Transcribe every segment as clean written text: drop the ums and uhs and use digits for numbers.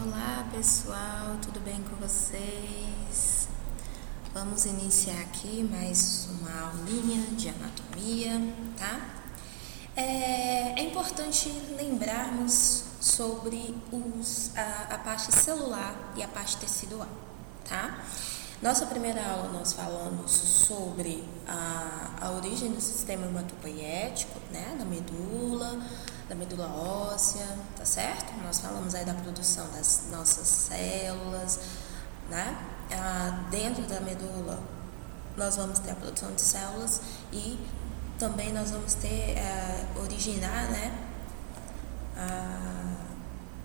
Olá pessoal, tudo bem com vocês? Vamos iniciar aqui mais uma aulinha de anatomia, tá? É importante lembrarmos sobre a parte celular e a parte tecidual, tá? Nossa primeira aula nós falamos sobre a origem do sistema hematopoético, né, da medula óssea, tá certo? Nós falamos aí da produção das nossas células, né? Dentro da medula nós vamos ter a produção de células e também nós vamos ter, originar, né,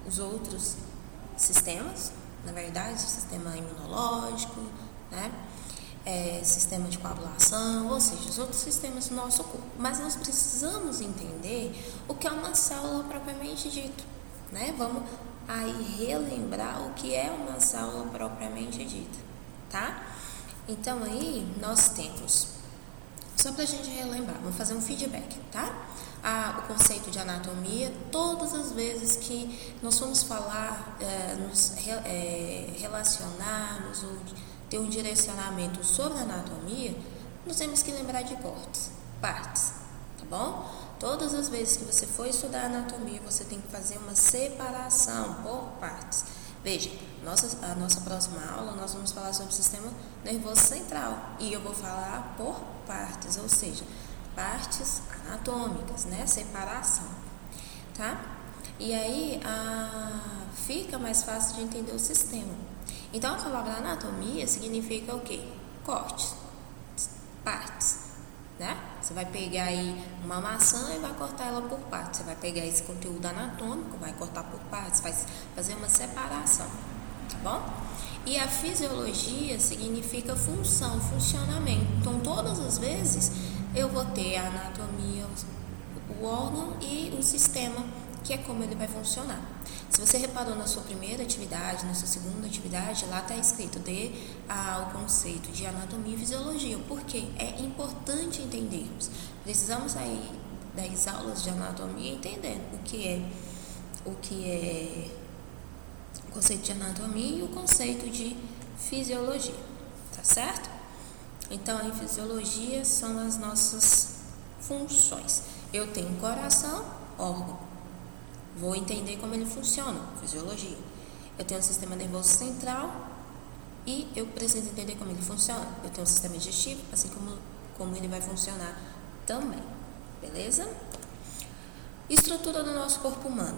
os outros sistemas, na verdade, o sistema imunológico, né? Sistema de coagulação, ou seja, os outros sistemas do nosso corpo. Mas nós precisamos entender o que é uma célula propriamente dita, né? Vamos aí relembrar o que é uma célula propriamente dita, tá? Então aí nós temos, só pra gente relembrar, vamos fazer um feedback, tá? O conceito de anatomia, todas as vezes que nós formos falar, nos relacionarmos ou ter um direcionamento sobre a anatomia, nós temos que lembrar de partes, tá bom? Todas as vezes que você for estudar anatomia, você tem que fazer uma separação por partes. Veja, a nossa próxima aula nós vamos falar sobre o sistema nervoso central e eu vou falar por partes, ou seja, partes anatômicas, né? Separação, tá? E aí fica mais fácil de entender o sistema. Então a palavra anatomia significa o quê? Cortes, partes, né? Você vai pegar aí uma maçã e vai cortar ela por partes. Você vai pegar esse conteúdo anatômico, vai cortar por partes, vai fazer uma separação, tá bom? E a fisiologia significa função, funcionamento. Então todas as vezes eu vou ter a anatomia, o órgão e o sistema, que é como ele vai funcionar. Se você reparou na sua primeira atividade, na sua segunda atividade, lá está escrito o conceito de anatomia e fisiologia, porque é importante entendermos. Precisamos aí das aulas de anatomia entendendo o que é o conceito de anatomia e o conceito de fisiologia, tá certo? Então, em fisiologia são as nossas funções. Eu tenho um coração, órgão. Vou entender como ele funciona, fisiologia. Eu tenho um sistema nervoso central e eu preciso entender como ele funciona. Eu tenho um sistema digestivo, assim como ele vai funcionar também, beleza? Estrutura do nosso corpo humano.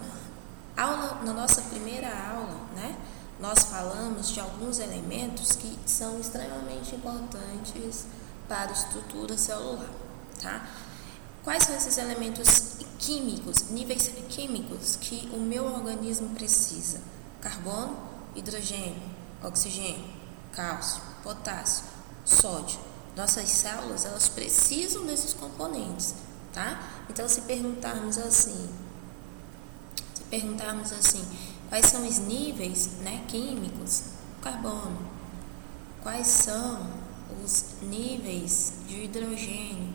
Na nossa primeira aula, né, nós falamos de alguns elementos que são extremamente importantes para a estrutura celular, tá? Quais são esses elementos químicos, níveis químicos que o meu organismo precisa? Carbono, hidrogênio, oxigênio, cálcio, potássio, sódio. Nossas células, elas precisam desses componentes, tá? Então, se perguntarmos assim, quais são os níveis, né, químicos? Carbono. Quais são os níveis de hidrogênio?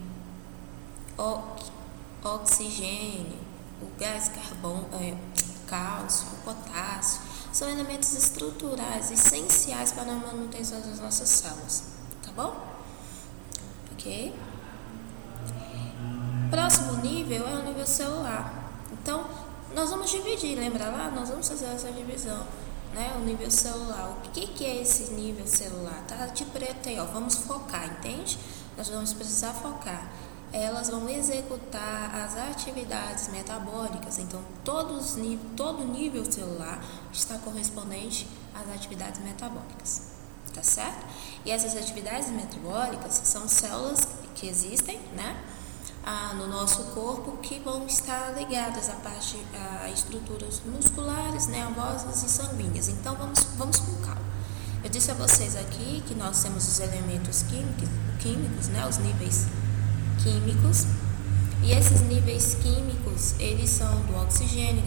Oxigênio, o gás carbono, cálcio, o potássio, são elementos estruturais essenciais para a manutenção das nossas células, tá bom? Ok? Próximo nível é o nível celular. Então, nós vamos dividir, lembra lá? Nós vamos fazer essa divisão, né? O nível celular. O que é esse nível celular? Tá de preto aí, ó. Vamos focar, entende? Nós vamos precisar focar. Elas vão executar as atividades metabólicas. Então, todo nível celular está correspondente às atividades metabólicas, tá certo? E essas atividades metabólicas são células que existem, né, no nosso corpo, que vão estar ligadas a estruturas musculares, nervosas e sanguíneas. Então, vamos com calma. Eu disse a vocês aqui que nós temos os elementos químicos, né, os níveis químicos, e esses níveis químicos, eles são do oxigênio,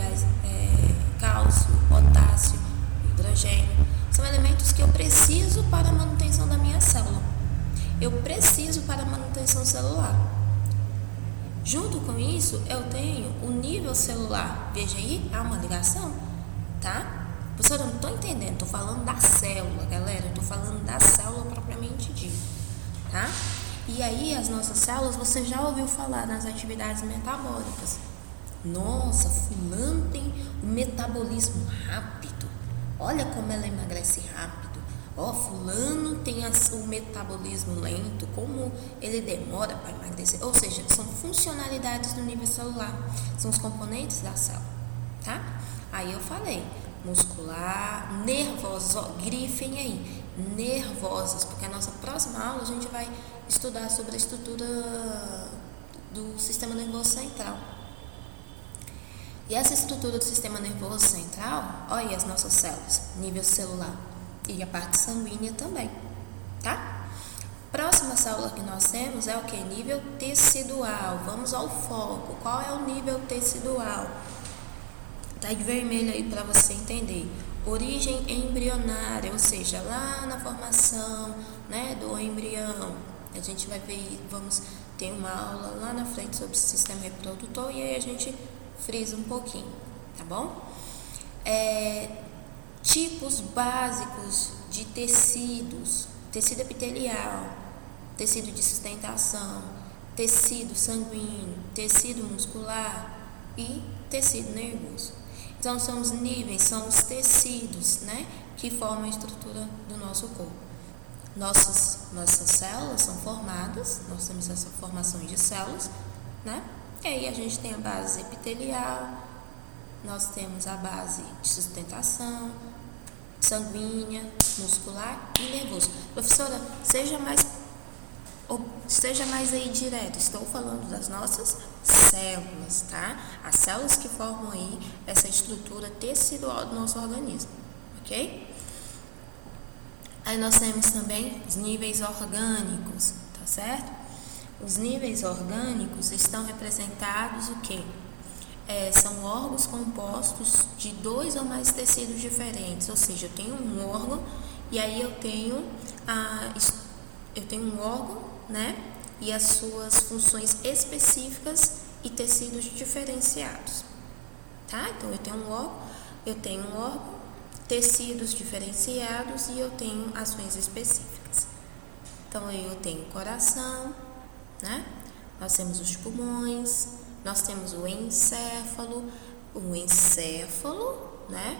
cálcio, potássio, hidrogênio. São elementos que eu preciso para a manutenção da minha célula. Eu preciso para a manutenção celular. Junto com isso, eu tenho o nível celular. Veja aí, há uma ligação, tá? Professora, eu não estou entendendo, estou falando da célula, galera, estou falando da célula propriamente dita, tá? E aí, as nossas células, você já ouviu falar nas atividades metabólicas. Nossa, fulano tem um metabolismo rápido. Olha como ela emagrece rápido. Ó, fulano tem o metabolismo lento, como ele demora para emagrecer. Ou seja, são funcionalidades do nível celular, são os componentes da célula, tá? Aí eu falei, muscular, nervosa, ó, grifem aí, nervosas, porque a nossa próxima aula a gente vai estudar sobre a estrutura do sistema nervoso central. E essa estrutura do sistema nervoso central, olha aí as nossas células, nível celular e a parte sanguínea também, tá? Próxima célula que nós temos é o que? Nível tecidual. Vamos ao foco. Qual é o nível tecidual? Tá de vermelho aí para você entender. Origem embrionária, ou seja, lá na formação, né, do embrião. A gente vai ver, vamos ter uma aula lá na frente sobre o sistema reprodutor e aí a gente frisa um pouquinho, tá bom? Tipos básicos de tecidos: tecido epitelial, tecido de sustentação, tecido sanguíneo, tecido muscular e tecido nervoso. Então, são os níveis, são os tecidos, né, que formam a estrutura do nosso corpo. Nossas células são formadas, nós temos essa formação de células, né? E aí a gente tem a base epitelial, nós temos a base de sustentação, sanguínea, muscular e nervoso. Professora, seja mais aí direto, estou falando das nossas células, tá? As células que formam aí essa estrutura tecidual do nosso organismo, ok? Aí nós temos também os níveis orgânicos, tá certo? Os níveis orgânicos estão representados o quê? São órgãos compostos de 2 ou mais tecidos diferentes, ou seja, eu tenho um órgão e aí eu tenho um órgão, né? E as suas funções específicas e tecidos diferenciados, tá? Então eu tenho um órgão, tecidos diferenciados e eu tenho ações específicas. Então eu tenho o coração, né? Nós temos os pulmões, nós temos o encéfalo, né?